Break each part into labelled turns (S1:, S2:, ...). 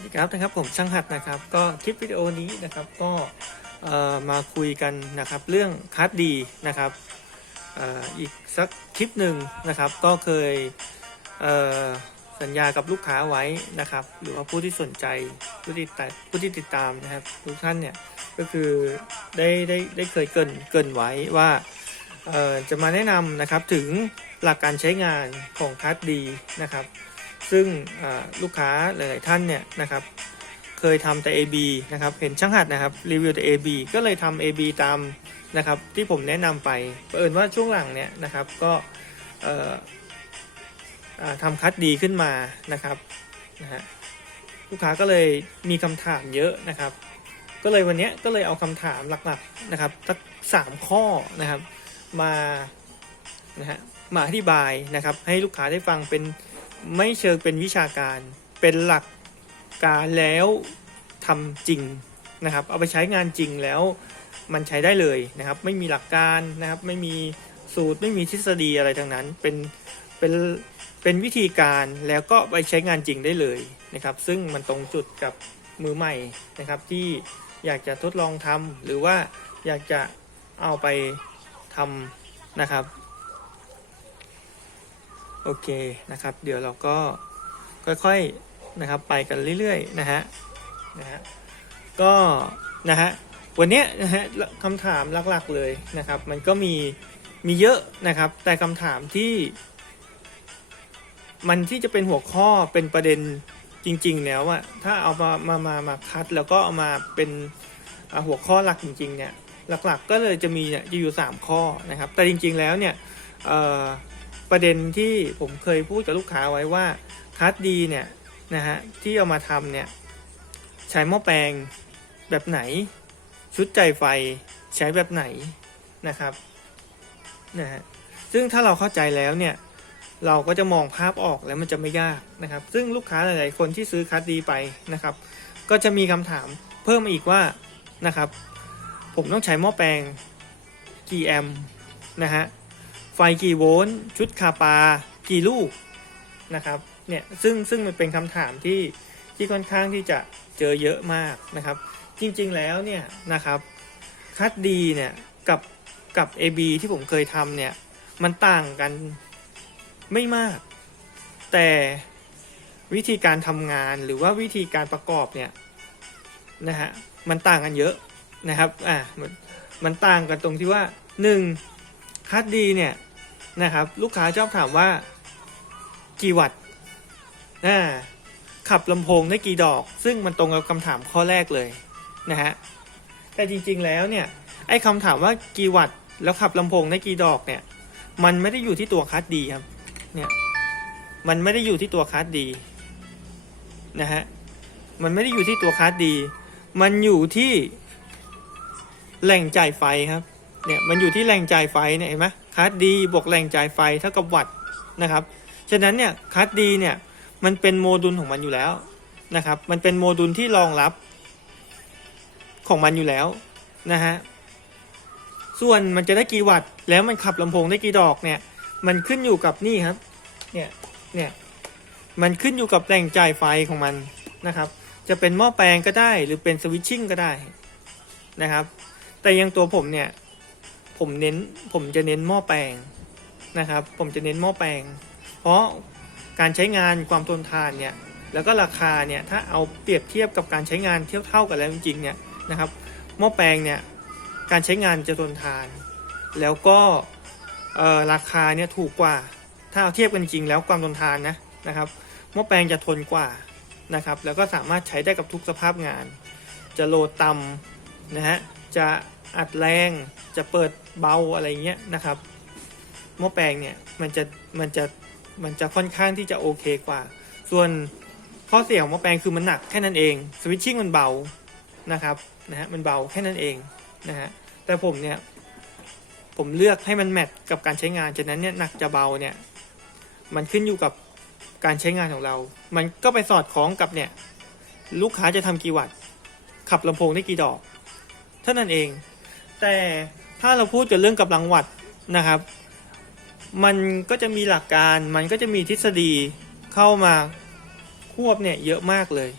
S1: สวัสดีครับนะครับผมช่างหัดนะครับก็คลิปวิดีโอนี้นะครับก็มาคุยกันนะครับเรื่องคัสดีนะครับออีกสักคลิปหนึ่งนะครับก็เคยเสัญญากับลูกค้าไว้นะครับ หรือว่าผู้ที่สนใจผู้ที่ติดตามผู้ที่ติดตามนะครับทุกท่านเนี่ยก็คือได้ได้ได้เคยเกินเกินไว้ว่าจะมาแนะนำนะครับถึงหลักการใช้งานของคัสดีนะครับ ซึ่งลูกค้าหลาย ๆ ท่านเนี่ยนะครับเคยทำแต่ AB นะครับเห็นช่างหัดนะครับรีวิวแต่ AB ก็เลยทำ AB ตามนะครับที่ผมแนะนำไปเผอิญว่าช่วงหลังเนี่ยนะครับก็เอ่ออ่าทำคัดดีขึ้นมานะครับนะฮะลูกค้าก็เลยมีคำถามเยอะนะครับ ก็เลยวันเนี้ยก็เลยเอาคำถามหลัก ๆ นะครับสักสามข้อนะครับมานะฮะมาอธิบายนะครับให้ลูกค้าได้ฟังเป็น ไม่เชิงเป็นวิชาการ เป็นหลักการแล้วทำจริงนะครับ เอาไปใช้งานจริงแล้วมันใช้ได้เลยนะครับ ไม่มีหลักการนะครับ ไม่มีสูตรไม่มีทฤษฎีอะไรทั้งนั้น เป็นเป็นเป็นวิธีการแล้วก็ไปใช้งานจริงได้เลยนะครับ ซึ่งมันตรงจุดกับมือใหม่นะครับที่อยากจะทดลองทำหรือว่าอยากจะเอาไปทำนะครับ โอเคนะครับ เดี๋ยวเราก็ค่อยๆนะครับไปกันเรื่อยๆนะฮะนะฮะก็นะฮะวันนี้นะฮะคำถามหลักๆเลยนะครับ มันก็มีมีเยอะนะครับ แต่คำถามที่มันที่จะเป็นหัวข้อเป็นประเด็นจริง ๆ แล้วอะถ้าเอามามามามาคัด แล้วก็เอามาเป็นหัวข้อหลักจริง ๆ เนี่ย หลักๆ ก็เลยจะมีเนี่ยอยู่สามข้อนะครับ แต่จริง ๆ แล้วเนี่ย ประเด็นที่ผมเคยพูดกับลูกค้าไว้ว่าคัสดีเนี่ยนะฮะที่เอามาทำเนี่ยใช้หม้อแปลงแบบไหน ชุดใจไฟใช้แบบไหนนะครับนะฮะซึ่งถ้าเราเข้าใจแล้วเนี่ยเราก็จะมองภาพออกแล้วมันจะไม่ยากนะครับ ซึ่งลูกค้าหลาย ๆ คนที่ซื้อคัสดีไปนะครับ ก็จะมีคำถามเพิ่มมาอีกว่านะครับ ผมต้องใช้หม้อแปลงกี่แอมป์นะฮะ ฟกี่โวลต์ชุดคาปา กี่ลูกนะครับเนี่ยซึ่งซึ่งมันเป็นคำถามที่ที่ค่อนข้างที่จะเจอเยอะมากนะครับ จริงๆแล้วเนี่ยนะครับคัดดีเนี่ยกับกับ AB ที่ผมเคยทำเนี่ยมันต่างกันไม่มาก แต่วิธีการทำงานหรือว่าวิธีการประกอบเนี่ยนะฮะมันต่างกันเยอะนะครับอะมันมันต่างกันตรงที่ว่าหนึ่งคัดดีเนี่ย นะครับ ลูกค้าชอบถามว่า กี่วัตต์อ่าขับลำโพงได้กี่ดอก ซึ่งมันตรงกับคำถามข้อแรกเลยนะฮะแต่จริงๆแล้วเนี่ยไอ้คำถามว่ากี่วัตต์แล้วขับลำโพงได้กี่ดอกเนี่ย มันไม่ได้อยู่ที่ตัวคัดดีครับเนี่ยมันไม่ได้อยู่ที่ตัวคัดดีนะฮะมันไม่ได้อยู่ที่ตัวคัดดี มันอยู่ที่แหล่งจ่ายไฟครับเนี่ยมันอยู่ที่แรงจ่ายไฟเนี่ยเห็นไหม คัสดีบวกแรงจ่ายไฟเท่ากับวัตต์นะครับ ฉะนั้นเนี่ยคัสดีเนี่ยมันเป็นโมดูลของมันอยู่แล้วนะครับ มันเป็นโมดูลที่รองรับของมันอยู่แล้วนะฮะ ส่วนมันจะได้กี่วัตต์แล้วมันขับลำโพงได้กี่ดอกเนี่ย มันขึ้นอยู่กับนี่ครับ เนี่ย เนี่ย มันขึ้นอยู่กับแรงจ่ายไฟของมันนะครับ จะเป็นหม้อแปลงก็ได้หรือเป็นสวิตชิ่งก็ได้นะครับ แต่ยังตัวผมเนี่ย ผมเน้นผมจะเน้นหม้อแปลงนะครับ ผมจะเน้นหม้อแปลง เพราะการใช้งานความทนทานเนี่ยแล้วก็ราคาเนี่ยถ้าเอาเปรียบเทียบกับการใช้งานเทียบเท่ากันแล้วจริงๆเนี่ยนะครับหม้อแปลงเนี่ยการใช้งานจะทนทาน แล้วก็ราคาเนี่ยถูกกว่า ถ้าเอาเทียบกันจริงแล้วความทนทานนะนะครับหม้อแปลงจะทนกว่านะครับ แล้วก็สามารถใช้ได้กับทุกสภาพงาน จะโหลดต่ำนะฮะจะอัดแรงจะเปิด เบาอะไรเงี้ยนะครับหม้อแปลงเนี่ยมันจะมันจะมันจะค่อนข้างที่จะโอเคกว่า ส่วนข้อเสียของหม้อแปลงคือมันหนักแค่นั้นเองสวิตชิ่งมันเบานะครับนะฮะมันเบาแค่นั้นเองนะฮะแต่ผมเนี่ยผมเลือกให้มันแมทกับการใช้งานฉะนั้นเนี่ยหนักจะเบาเนี่ยมันขึ้นอยู่กับการใช้งานของเรา มันก็ไปสอดคล้องกับเนี่ยลูกค้าจะทำกี่วัตต์ขับลำโพงได้กี่ดอก เท่านั้นเอง แต่ ถ้าเราพูดกันเรื่องกำลังวัตนะครับ มันก็จะมีหลักการมันก็จะมีทฤษฎีเข้ามาควบเนี่ยเยอะมากเลย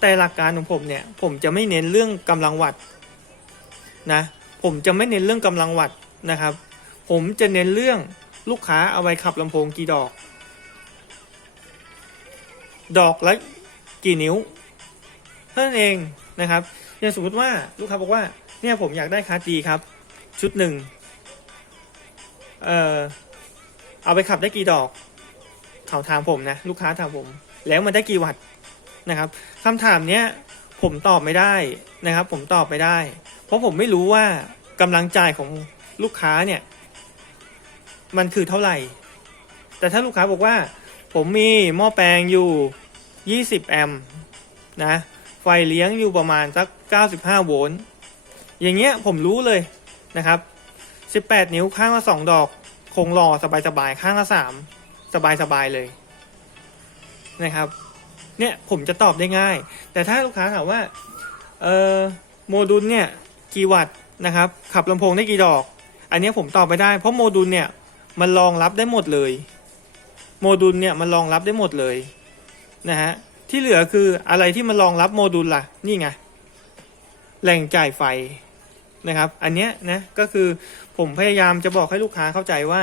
S1: แต่หลักการของผมเนี่ยผมจะไม่เน้นเรื่องกำลังวัตนะผมจะไม่เน้นเรื่องกำลังวัตนะครับ ผมจะเน้นเรื่องลูกค้าเอาไปขับลำโพงกี่ดอก ดอกละกี่นิ้วเท่านั้นเองนะครับอย่างสมมติว่าลูกค้าบอกว่าเนี่ยผมอยากได้คาร์ดดีครับ ชุดหนึ่ง เอ่อเอาไปขับได้กี่ดอก เขาถามผมนะ ลูกค้าถามผม แล้วมันได้กี่วัตต์นะครับคำถามเนี้ยผมตอบไม่ได้นะครับ ผมตอบไม่ได้ เพราะผมไม่รู้ว่ากำลังจ่ายของลูกค้าเนี่ย มันคือเท่าไหร่ แต่ถ้าลูกค้าบอกว่า ผมมีหม้อแปลงอยู่ 20 แอมป์นะ ไฟเลี้ยงอยู่ประมาณสัก 95 โวลต์อย่างเงี้ยผมรู้เลย นะครับ 18 นิ้วข้างละ 2 ดอกคงรอสบายๆข้างละ 3 สบายๆเลยนะครับเนี่ยผมจะตอบได้ง่าย แต่ถ้าลูกค้าถามว่าเออโมดูลเนี่ยกี่วัตต์นะครับขับลำโพงได้กี่ดอก อันนี้ผมตอบไม่ได้ เพราะโมดูลเนี่ยมันรองรับได้หมดเลย โมดูลเนี่ยมันรองรับได้หมดเลยนะฮะที่เหลือคืออะไรที่มันรองรับโมดูลล่ะนี่ไงแหล่งจ่ายไฟ นะครับ อันเนี้ยนะก็คือผมพยายามจะบอกให้ลูกค้าเข้าใจว่า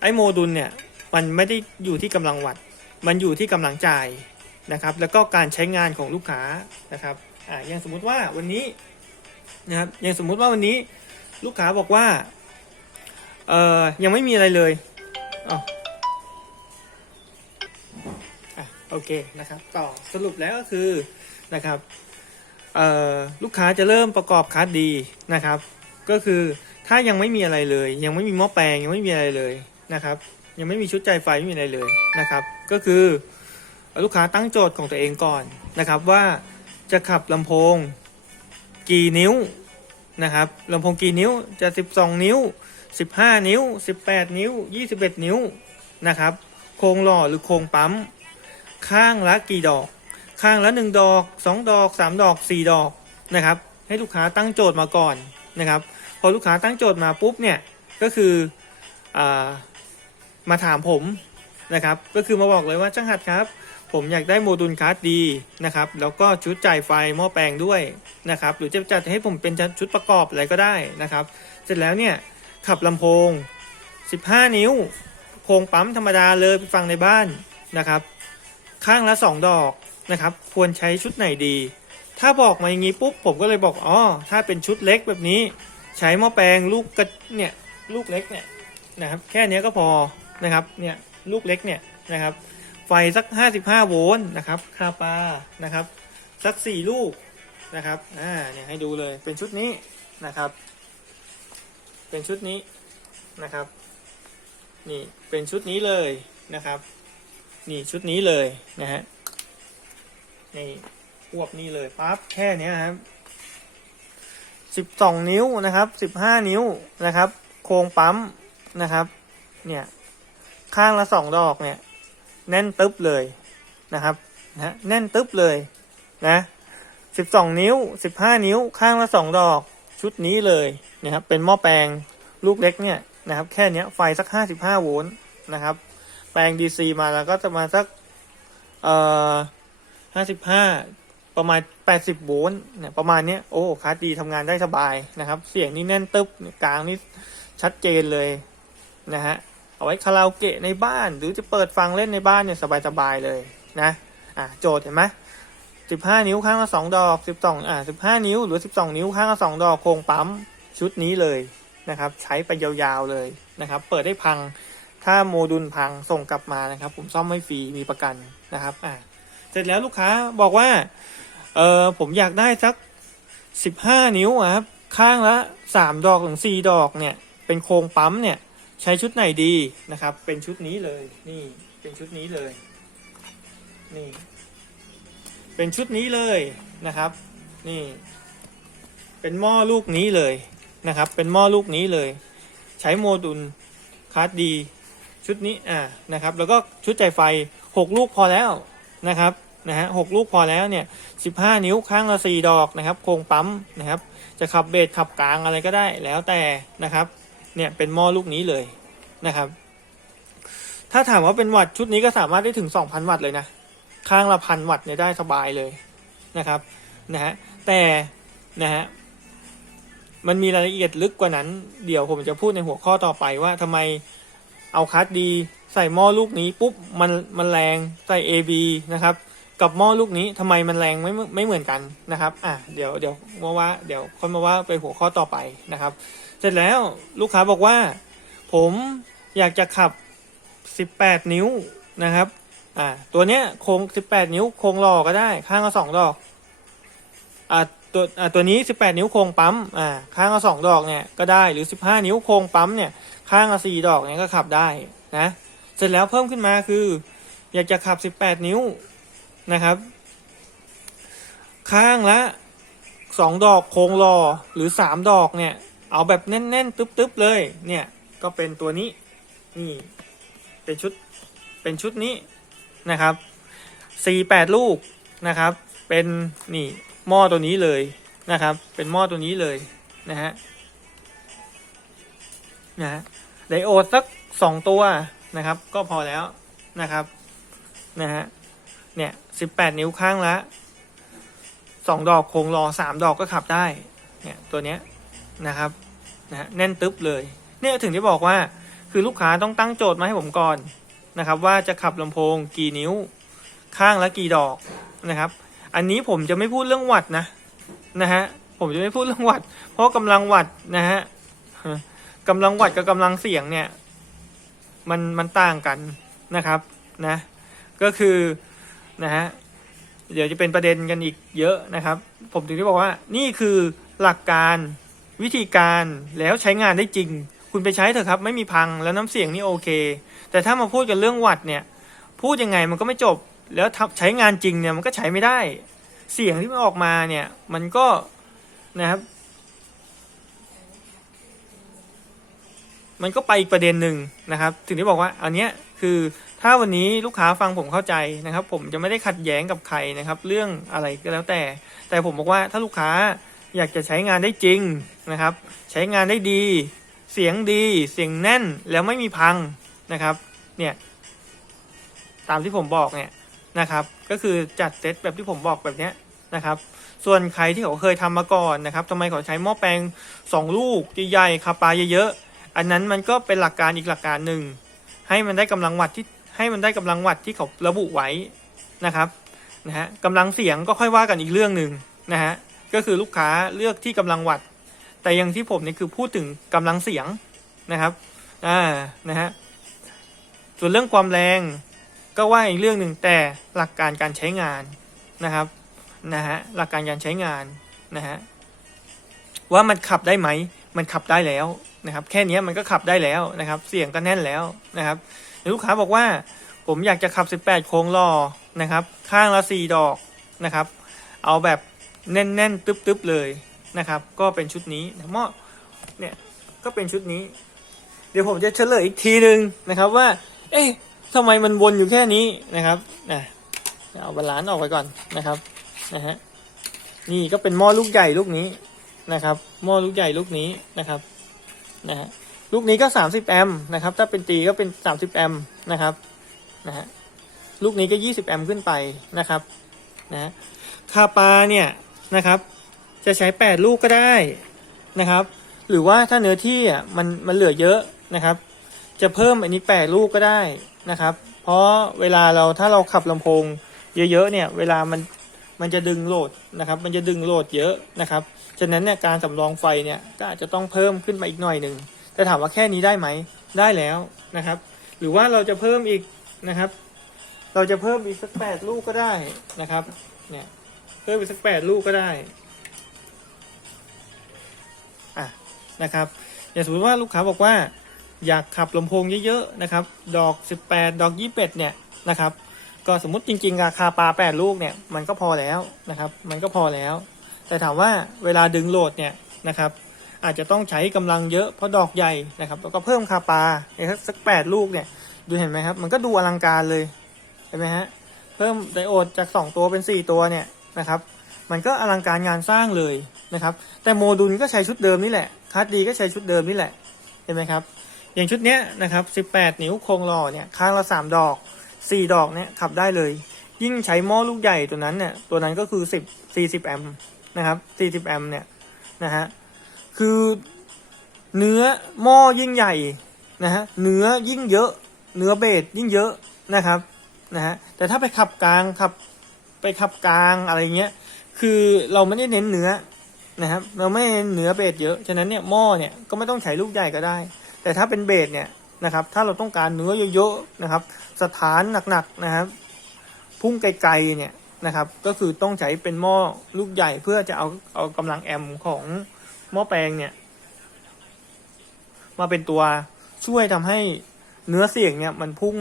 S1: ไอ้โมดูลเนี่ยมันไม่ได้อยู่ที่กำลังวัตต์มันอยู่ที่กำลังจ่ายนะครับ แล้วก็การใช้งานของลูกค้านะครับอ่าอย่างสมมุติว่าวันนี้นะครับอย่างสมมุติว่าวันนี้ลูกค้าบอกว่าเอ่อยังไม่มีอะไรเลยอ๋อโอเคนะครับ ต่อสรุปแล้วก็คือนะครับ ลูกค้าจะเริ่มประกอบคัสดีนะครับ ก็คือถ้ายังไม่มีอะไรเลย ยังไม่มีหม้อแปลงยังไม่มีอะไรเลยนะครับ ยังไม่มีชุดใจไฟไม่มีอะไรเลยนะครับ ก็คือลูกค้าตั้งโจทย์ของตัวเองก่อนนะครับว่าจะขับลำโพงกี่นิ้วนะครับลำโพงกี่นิ้วจะ 12 นิ้ว 15 นิ้ว 18 นิ้ว 21 นิ้วนะครับ โครงหล่อหรือโครงปั๊ม ข้างละกี่ดอก ข้างละ1ดอก2ดอก3ดอก4ดอกนะครับ ให้ลูกค้าตั้งโจทย์มาก่อนนะครับ พอลูกค้าตั้งโจทย์มาปุ๊บเนี่ยก็คืออมาถามผมนะครับ ก็คือมาบอกเลยว่าช่างหัดครับ ผมอยากได้โมดูลคาร์ดดีนะครับ แล้วก็ชุดจ่ายไฟหม้อแปลงด้วยนะครับ หรือจะจัดให้ผมเป็นชุดประกอบอะไรก็ได้นะครับ เสร็จแล้วเนี่ยขับลำโพง 15 นิ้วโครงปั๊มธรรมดาเลยไปฟังในบ้านนะครับ ข้างละ 2 ดอก นะครับ ควรใช้ชุดไหนดี ถ้าบอกมาอย่างนี้ปุ๊บผมก็เลยบอกอ๋อถ้าเป็นชุดเล็กแบบนี้ ใช้หม้อแปลงลูกกระเนี่ยลูกเล็กเนี่ยนะครับแค่นี้ก็พอนะครับเนี่ยลูกเล็กเนี่ยนะครับ ไฟสัก 55 โวลต์นะครับคาปานะครับ สัก 4 ลูกนะครับอ่าเนี่ยให้ดูเลยเป็นชุดนี้นะครับ เป็นชุดนี้นะครับนี่เป็นชุดนี้เลยนะครับ นี่ชุดนี้เลยนะฮะ นี่พวบนี่เลยปั๊บแค่เนี้ยครับสิบสองนิ้วนะครับสิบห้านิ้วนะครับ โครงปั๊มนะครับ เนี่ย ข้างละสองดอกเนี่ย แน่นตึ๊บเลยนะครับนะแน่นตึ๊บเลยนะสิบสองนิ้วสิบห้านิ้ว ข้างละสองดอกชุดนี้เลยนะครับ เป็นหม้อแปลงลูกเล็กเนี่ยนะครับ แค่เนี้ยไฟสักห้าสิบห้าโวลต์นะครับ แปลง DC มาแล้วก็จะมาสักเอ่อ ห้าสิบห้าประมาณแปดสิบโวลต์เนี่ยประมาณเนี้ยโอ้คาร์ดดีทำงานได้สบายนะครับ เสียงนี่แน่นตึ๊บกลางนี่ชัดเจนเลยนะฮะเอาไว้คาราโอเกะในบ้าน หรือจะเปิดฟังเล่นในบ้านเนี่ยสบายๆเลยนะอะโจทย์เห็นไหมสิบห้านิ้วข้างละสองดอกสิบสองอ่าสิบห้านิ้วหรือสิบสองนิ้วข้างละสองดอกโครงปั๊มชุดนี้เลยนะครับ ใช้ไปยาวๆเลยนะครับ เปิดได้พังถ้าโมดูลพังส่งกลับมานะครับ ผมซ่อมไม่ฟรีมีประกันนะครับอ่า เสร็จแล้วลูกค้าบอกว่า เออผมอยากได้สักสิบห้านิ้วครับ ข้างละสามดอกถึงสี่ดอกเนี่ย เป็นโครงปั๊มเนี่ย ใช้ชุดไหนดีนะครับ เป็นชุดนี้เลย นี่ เป็นชุดนี้เลย นี่ เป็นชุดนี้เลยนะครับ นี่ เป็นหม้อลูกนี้เลยนะครับ เป็นหม้อลูกนี้เลย ใช้โมดูลคาร์ดดีชุดนี้ อ่า นะครับ แล้วก็ชุดจ่ายไฟหกลูกพอแล้ว นะครับนะฮะหกลูกพอแล้วเนี่ยสิบห้านิ้วข้างละสี่ดอกนะครับ โครงปั๊มนะครับ จะขับเบสขับกลางอะไรก็ได้แล้วแต่นะครับ เนี่ยเป็นหม้อลูกนี้เลยนะครับ ถ้าถามว่าเป็นวัตต์ชุดนี้ก็สามารถได้ถึง 2,000 วัตต์เลยนะ ข้างละพันวัตต์เนี่ยได้สบายเลยนะครับนะฮะแต่นะฮะมันมีรายละเอียดลึกกว่านั้น เดี๋ยวผมจะพูดในหัวข้อต่อไปว่าทำไมเอาคัสดี ใส่หม้อลูกนี้ปุ๊บมันมันแรงใส่ AB นะครับ กับหม้อลูกนี้ทำไมมันแรงไม่ไม่เหมือนกันนะครับอะเดี๋ยวเดี๋ยวมาว่าเดี๋ยวค่อยมาว่าไปหัวข้อต่อไปนะครับ เสร็จแล้วลูกค้าบอกว่า ผมอยากจะขับ 18 นิ้วนะครับอ่าตัวเนี้ยโครง18 นิ้วโครงหล่อก็ได้ ข้างละสองดอกอ่าตัวอ่าตัวนี้ 18 นิ้วโครงปั๊มอ่าข้างละสองดอกเนี่ยก็ได้หรือ 15 นิ้วโครงปั๊มเนี่ยข้างละสี่ดอกเนี่ยก็ขับได้นะ เสร็จแล้วเพิ่มขึ้นมาคือ อยากจะขับ 18 นิ้วนะครับ ข้างละสองดอกโครงหล่อหรือสามดอกเนี่ย เอาแบบแน่นๆ ตึ๊บๆ เลยเนี่ยก็เป็นตัวนี้นี่เป็นชุดเป็นชุดนี้นะครับสี่แปดลูกนะครับ เป็นนี่หม้อตัวนี้เลยนะครับ เป็นหม้อตัวนี้เลยนะฮะนะฮะไดโอดสักสองตัว นะครับ ก็พอแล้วนะครับนะฮะเนี่ยสิบแปดนิ้วข้างละสองดอกโคงรอสามดอกก็ขับได้เนี่ยตัวเนี้ยนะครับนะฮะแน่นตึ๊บเลย เนี่ยถึงที่บอกว่าคือลูกค้าต้องตั้งโจทย์มาให้ผมก่อนนะครับ ว่าจะขับลำโพงกี่นิ้วข้างละกี่ดอกนะครับ อันนี้ผมจะไม่พูดเรื่องวัดนะนะฮะผมจะไม่พูดเรื่องวัด เพราะกำลังวัดนะฮะกำลังวัดกับกำลังเสียงเนี่ย มันมันต่างกันนะครับนะก็คือนะฮะเดี๋ยวจะเป็นประเด็นกันอีกเยอะนะครับ ผมถึงได้บอกว่านี่คือหลักการวิธีการแล้วใช้งานได้จริง คุณไปใช้เถอะครับ ไม่มีพังแล้วน้ำเสียงนี่โอเค แต่ถ้ามาพูดกันเรื่องวัดเนี่ย พูดยังไงมันก็ไม่จบแล้วทับใช้งานจริงเนี่ยมันก็ใช้ไม่ได้ เสียงที่มันออกมาเนี่ย มันก็นะครับ มันก็ไปอีกประเด็นหนึ่งนะครับ ถึงได้บอกว่าอันเนี้ยคือถ้าวันนี้ลูกค้าฟังผมเข้าใจนะครับ ผมจะไม่ได้ขัดแย้งกับใครนะครับ เรื่องอะไรก็แล้วแต่ แต่ผมบอกว่าถ้าลูกค้าอยากจะใช้งานได้จริงนะครับ ใช้งานได้ดี เสียงดีเสียงแน่นแล้วไม่มีพังนะครับ เนี่ย ตามที่ผมบอกเนี่ยนะครับ ก็คือจัดเซตแบบที่ผมบอกแบบเนี้ยนะครับ ส่วนใครที่เขาเคยทำมาก่อนนะครับทำไมเขาใช้หม้อแปลงสองลูกใหญ่ๆคาปาเยอะๆ อันนั้นมันก็เป็นหลักการอีกหลักการหนึ่งให้มันได้กำลังวัดที่ให้มันได้กำลังวัดที่เขาระบุไว้นะครับนะฮะกำลังเสียงก็ค่อยว่ากันอีกเรื่องหนึ่งนะฮะก็คือลูกค้าเลือกที่กำลังวัด แต่อย่างที่ผมเนี่ยคือพูดถึงกำลังเสียงนะครับอ่านะฮะส่วนเรื่องความแรงก็ว่าอีกเรื่องหนึ่งแต่หลักการการใช้งานนะครับนะฮะหลักการการใช้งานนะฮะว่ามันขับได้ไหม มันขับได้แล้ว นะครับ แค่นี้มันก็ขับได้แล้วนะครับ เสียงก็แน่นแล้วนะครับลูกค้าบอกว่าผมอยากจะขับ 18 โค้งล้อนะครับ ข้างละ 4 ดอกนะครับ เอาแบบแน่นๆ ตึ๊บๆเลยนะครับ ก็เป็นชุดนี้นะหม้อเนี่ยก็เป็นชุดนี้ เดี๋ยวผมจะเฉลยอีกทีหนึ่งนะครับว่า เอ๊ะทำไมมันวนอยู่แค่นี้นะครับนะเอาบาลานซ์ออกไปก่อนนะครับนะฮะนี่ก็เป็นหม้อลูกใหญ่ลูกนี้นะครับ หม้อลูกใหญ่ลูกนี้นะครับ นะฮะลูกนี้ก็ 30 แอมป์นะครับ ถ้าเป็นตีก็เป็น 30 แอมป์นะครับนะฮะลูกนี้ก็ 20 แอมป์ขึ้นไปนะครับนะคาปาเนี่ยนะครับ จะใช้ 8 ลูกก็ได้นะครับ หรือว่าถ้าเนื้อที่อะมันมันเหลือเยอะนะครับ จะเพิ่มอันนี้ 8 ลูกก็ได้นะครับ เพราะเวลาเราถ้าเราขับลำโพงเยอะๆเนี่ย เวลามัน มันจะดึงโหลดนะครับ มันจะดึงโหลดเยอะนะครับ ฉะนั้นเนี่ยการสำรองไฟเนี่ยก็อาจจะต้องเพิ่มขึ้นมาอีกหน่อยหนึ่งแต่ถามว่าแค่นี้ได้ไหมได้แล้วนะครับ หรือว่าเราจะเพิ่มอีกนะครับ เราจะเพิ่มอีกสักแปดลูกก็ได้นะครับ เนี่ยเพิ่มอีกสักแปดลูกก็ได้อะนะครับ อย่างสมมติว่าลูกค้าบอกว่าอยากขับลำโพงเยอะๆนะครับ ดอก 18 ดอก 21 เนี่ยนะครับ ก็สมมติจริงๆราคาปลา8ลูกเนี่ยมันก็พอแล้วนะครับ มันก็พอแล้ว แต่ถามว่าเวลาดึงโหลดเนี่ยนะครับ อาจจะต้องใช้กำลังเยอะเพราะดอกใหญ่นะครับแล้วก็เพิ่มคาปาอีกสักแปดลูกเนี่ยดูเห็นไหมครับ มันก็ดูอลังการเลยเห็นไหมฮะเพิ่มไดโอดจากสองตัวเป็นสี่ตัวเนี่ยนะครับมันก็อลังการงานสร้างเลยนะครับ แต่โมดูลก็ใช้ชุดเดิมนี่แหละคัสดีก็ใช้ชุดเดิมนี่แหละเห็นไหมครับ อย่างชุดเนี้ยนะครับสิบแปดนิ้วโครงหล่อเนี่ยข้างละสามดอก สี่ดอกเนี่ยขับได้เลย ยิ่งใช้หม้อลูกใหญ่ตัวนั้นเนี่ย ตัวนั้นก็คือสิบสี่สิบแอมป์นะครับสี่สิบแอมป์เนี่ยนะฮะ คือเนื้อหม้อยิ่งใหญ่นะฮะ เนื้อยิ่งเยอะ เนื้อเบสยิ่งเยอะนะครับนะฮะ แต่ถ้าไปขับกลางขับไปขับกลางอะไรเงี้ย คือเราไม่ได้เน้นเนื้อนะครับ เราไม่เน้นเนื้อเบสเยอะ ฉะนั้นเนี่ยหม้อเนี่ยก็ไม่ต้องใช้ลูกใหญ่ก็ได้ แต่ถ้าเป็นเบสเนี่ย นะครับ ถ้าเราต้องการเนื้อเยอะๆนะครับ สถานหนักๆนะครับ พุ่งไกลๆเนี่ยนะครับ ก็คือต้องใช้เป็นหม้อลูกใหญ่เพื่อจะเอาเอากำลังแอมของหม้อแปลงเนี่ย มาเป็นตัวช่วยทำให้เนื้อเสียงเนี่ยมันพุ่ง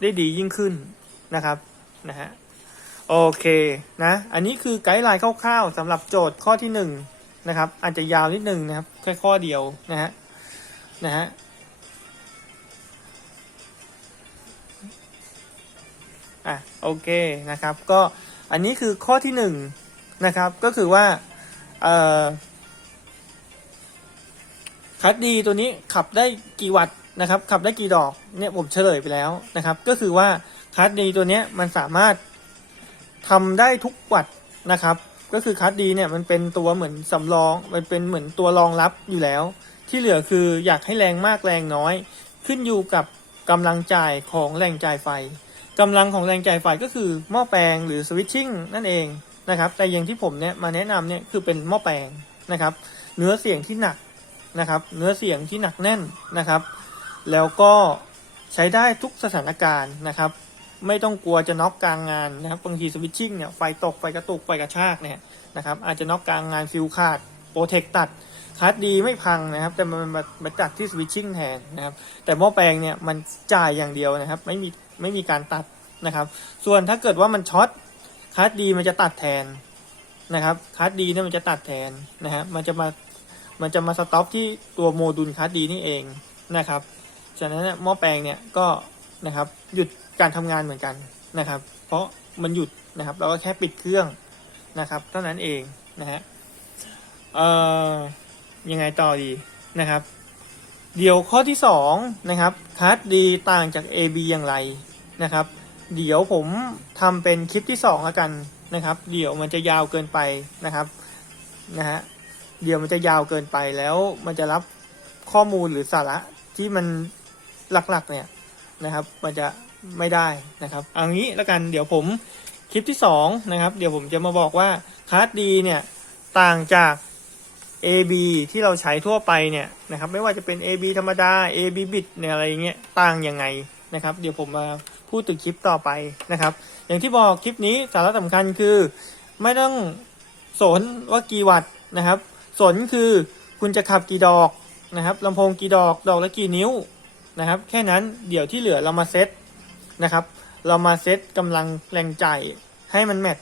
S1: ได้ดียิ่งขึ้นนะครับนะฮะโอเคนะ อันนี้คือไกด์ไลน์คร่าวๆสำหรับโจทย์ข้อที่หนึ่งนะครับ อาจจะยาวนิดหนึ่งนะครับ แค่ข้อเดียวนะฮะนะฮะ อะโอเคนะครับก็อันนี้คือข้อที่หนึ่งนะครับก็คือว่าคัดดีตัวนี้ขับได้กี่วัตต์นะครับขับได้กี่ดอกเนี่ยผมเฉลยไปแล้วนะครับ ก็คือว่าคัดดีตัวเนี้ยมันสามารถทำได้ทุกวัตต์นะครับ ก็คือคัดดีเนี่ยมันเป็นตัวเหมือนสำรองมันเป็นเหมือนตัวรองรับอยู่แล้ว ที่เหลือคืออยากให้แรงมากแรงน้อย ขึ้นอยู่กับกำลังจ่ายของแรงจ่ายไฟ กำลังของแรงจ่ายไฟก็คือหม้อแปลงหรือสวิตชิ่งนั่นเองนะครับ แต่อย่างที่ผมเนี่ยมาแนะนำเนี่ยคือเป็นหม้อแปลงนะครับ เนื้อเสียงที่หนักนะครับ เนื้อเสียงที่หนักแน่นนะครับ แล้วก็ใช้ได้ทุกสถานการณ์นะครับ ไม่ต้องกลัวจะน็อกกลางงานนะครับบางทีสวิตชิ่งเนี่ยไฟตกไฟกระตุกไฟกระชากเนี่ยนะครับ อาจจะน็อกกลางงานฟิวขาดโปรเทคตัดคัดดีไม่พังนะครับ แต่มันมามาตัดที่สวิตชิ่งแทนนะครับ แต่หม้อแปลงเนี่ยมันจ่ายอย่างเดียวนะครับ ไม่มี ไม่มีการตัดนะครับ ส่วนถ้าเกิดว่ามันช็อตคัดดีมันจะตัดแทนนะครับคัดดีเนี่ยมันจะตัดแทนนะฮะมันจะมามันจะมาสต็อปที่ตัวโมดูลคัสดีนี่เองนะครับฉะนั้นเนี่ยหม้อแปลงเนี่ยก็นะครับหยุดการทำงานเหมือนกันนะครับ เพราะมันหยุดนะครับ เราก็แค่ปิดเครื่องนะครับ เท่านั้นเองนะฮะเอ่อยังไงต่อดีนะครับ เดี๋ยวข้อที่สองนะครับคัสดีต่างจาก AB อย่างไรนะครับ เดี๋ยวผมทำเป็นคลิปที่สองแล้วกันนะครับ เดี๋ยวมันจะยาวเกินไปนะครับนะฮะเดี๋ยวมันจะยาวเกินไปแล้วมันจะรับข้อมูลหรือสาระที่มันหลักๆเนี่ยนะครับ มันจะไม่ได้นะครับเอางี้แล้วกันเดี๋ยวผมคลิปที่สองนะครับ เดี๋ยวผมจะมาบอกว่าคาร์ดดีเนี่ยต่างจาก AB ที่เราใช้ทั่วไปเนี่ยนะครับไม่ว่าจะเป็น AB ธรรมดา AB bit เนี่ยอะไรเงี้ยต่างยังไงนะครับเดี๋ยวผมมาพูดถึงคลิปต่อไปนะครับ อย่างที่บอกคลิปนี้สาระสำคัญคือ ไม่ต้องสนว่ากี่วัตต์นะครับ สนคือคุณจะขับกี่ดอกนะครับลำโพงกี่ดอกดอกละกี่นิ้วนะครับ แค่นั้นเดี๋ยวที่เหลือเรามาเซตนะครับ เรามาเซตกำลังแรงจ่ายให้มันแมท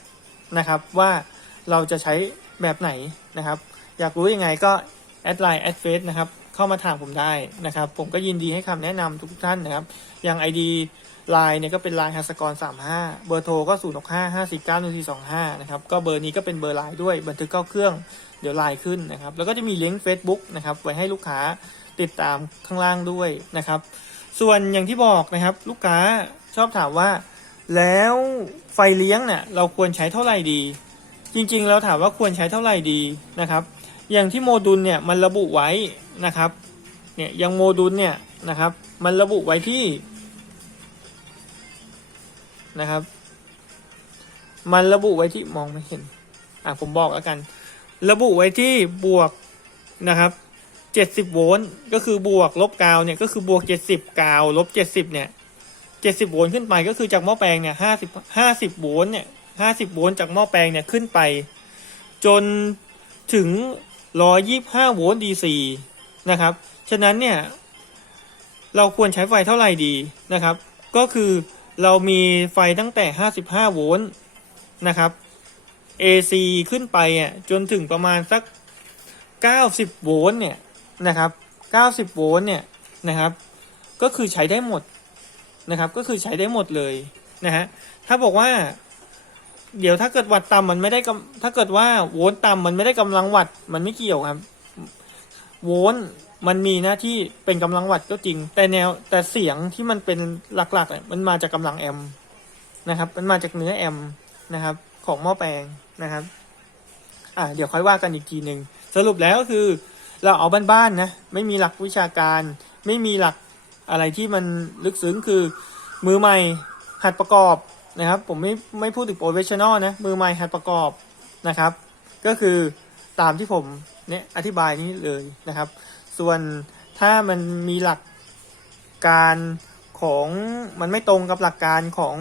S1: นะครับว่าเราจะใช้แบบไหนนะครับ อยากรู้ยังไงก็แอดไลน์แอดเฟซนะครับ เข้ามาถามผมได้นะครับ ผมก็ยินดีให้คำแนะนำทุกท่านนะครับ อย่าง ID ไลน์เนี่ยก็เป็นไลน์ฮัสกร35 เบอร์โทรก็ 0 6 5 5 4 9 1 4 2 5 นะครับ ก็เบอร์นี้ก็เป็นเบอร์ไลน์ด้วย บันทึกเข้าเครื่อง เดี๋ยวไลน์ขึ้นนะครับ แล้วก็จะมีลิงก์ Facebook นะครับ ไว้ให้ลูกค้าติดตามข้างล่างด้วยนะครับ ส่วนอย่างที่บอกนะครับ ลูกค้าชอบถามว่า แล้วไฟเลี้ยงเนี่ยเราควรใช้เท่าไหร่ดี จริงๆ เราถามว่าควรใช้เท่าไหร่ดีนะครับ อย่างที่โมดูลเนี่ยมันระบุไว้นะครับเนี่ยอย่างโมดูลเนี่ยนะครับมันระบุไว้ที่นะครับ มันระบุไว้ที่มองไม่เห็นอะผมบอกแล้วกัน ระบุไว้ที่บวกนะครับเจ็ดสิบโวลต์ก็คือบวกลบกาวเนี่ยก็คือบวกเจ็ดสิบกาวลบเจ็ดสิบเนี่ยเจ็ดสิบโวลต์ขึ้นไปก็คือจากหม้อแปลงเนี่ยห้าสิบห้าสิบโวลต์เนี่ยห้าสิบโวลต์จากหม้อแปลงเนี่ยขึ้นไป จนถึง ร้อยยี่ห้าโวลต์ดีซีนะครับ ฉะนั้นเนี่ย เราควรใช้ไฟเท่าไหร่ดีนะครับ ก็คือเรามีไฟตั้งแต่ 55 โวลต์นะครับ AC ขึ้นไปอะจนถึงประมาณสัก 90 โวลต์เนี่ยนะครับ 90 โวลต์เนี่ยนะครับ ก็คือใช้ได้หมดนะครับ ก็คือใช้ได้หมดเลยนะฮะ ถ้าบอกว่า เดี๋ยวถ้าเกิดวัตต์ต่ำมันไม่ได้กำถ้าเกิดว่าโวลต์ต่ำมันไม่ได้กำลังวัตต์มันไม่เกี่ยวครับ โวลต์มันมีหน้าที่เป็นกำลังวัตต์ก็จริง แต่แนวแต่เสียงที่มันเป็นหลักๆเนี่ยมันมาจากกำลังแอมป์นะครับ มันมาจากเนื้อแอมนะครับ ของหม้อแปลงนะครับ อ่าเดี๋ยวค่อยว่ากันอีกทีหนึ่งสรุปแล้วคือ เราเอาบ้านๆนะไม่มีหลักวิชาการ ไม่มีหลักอะไรที่มันลึกซึ้งคือมือใหม่หัดประกอบ นะครับ ผมไม่ไม่พูดถึงโปรเฟชชั่นอลนะมือใหม่หัดประกอบนะครับ ก็คือตามที่ผมเนี่ยอธิบายนี้เลยนะครับ ส่วนถ้ามันมีหลักการของมันไม่ตรงกับหลักการของ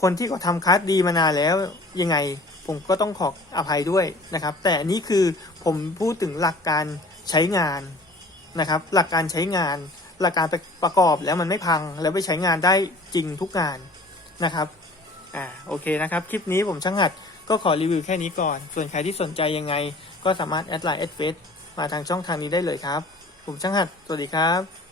S1: คนที่เขาทำคัสดีมานานแล้วยังไงผมก็ต้องขออภัยด้วยนะครับ แต่อันนี้คือผมพูดถึงหลักการใช้งานนะครับ หลักการใช้งาน หลักการไปประกอบแล้วมันไม่พังแล้วไปใช้งานได้จริงทุกงานนะครับ อ่าโอเคนะครับ คลิปนี้ผมช่างหัดก็ขอรีวิวแค่นี้ก่อน ส่วนใครที่สนใจยังไง ก็สามารถแอดไลน์แอดเฟซมาทางช่องทางนี้ได้เลยครับ ผมช่างหัด สวัสดีครับ